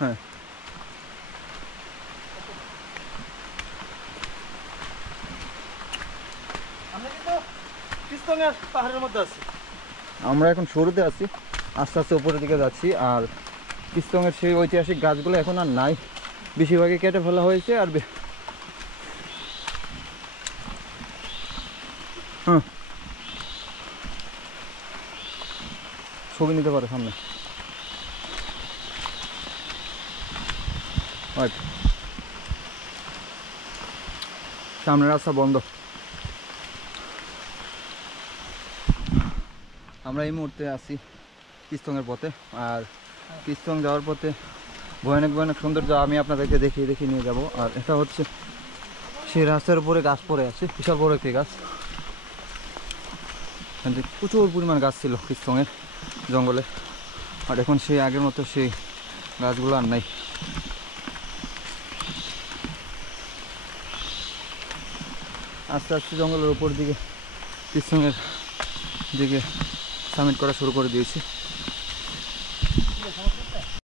হ্যাঁ পাহাড়ের মধ্যে আছি। আমরা এখন শুরুতে আছি, আস্তে আস্তে উপরের দিকে যাচ্ছি। আর পিস্তঙের সেই ঐতিহাসিক গাছগুলো এখন আর নাই, বেশিরভাগই কেটে ফেলা হয়েছে। আর ছবি নিতে পারে সামনে। সামনের রাস্তা বন্ধ। আমরা এই মুহূর্তে আছি পিস্তঙের পথে। আর পিস্তং যাওয়ার পথে ভয়ানক ভয়ানক সৌন্দর্য আমি আপনাদেরকে দেখিয়ে নিয়ে যাব। আর এটা হচ্ছে সেই রাস্তার উপরে গাছ পড়ে আছে, বিশাল বড় একটি গাছ। প্রচুর পরিমাণ গাছ ছিল পিস্তঙের জঙ্গলে। আর এখন সেই আগের মতো সেই গাছগুলো আর নাই। আস্তে আস্তে জঙ্গলের উপর দিকে পিস্তঙের দিকে সামিট করা শুরু করে দিয়েছি।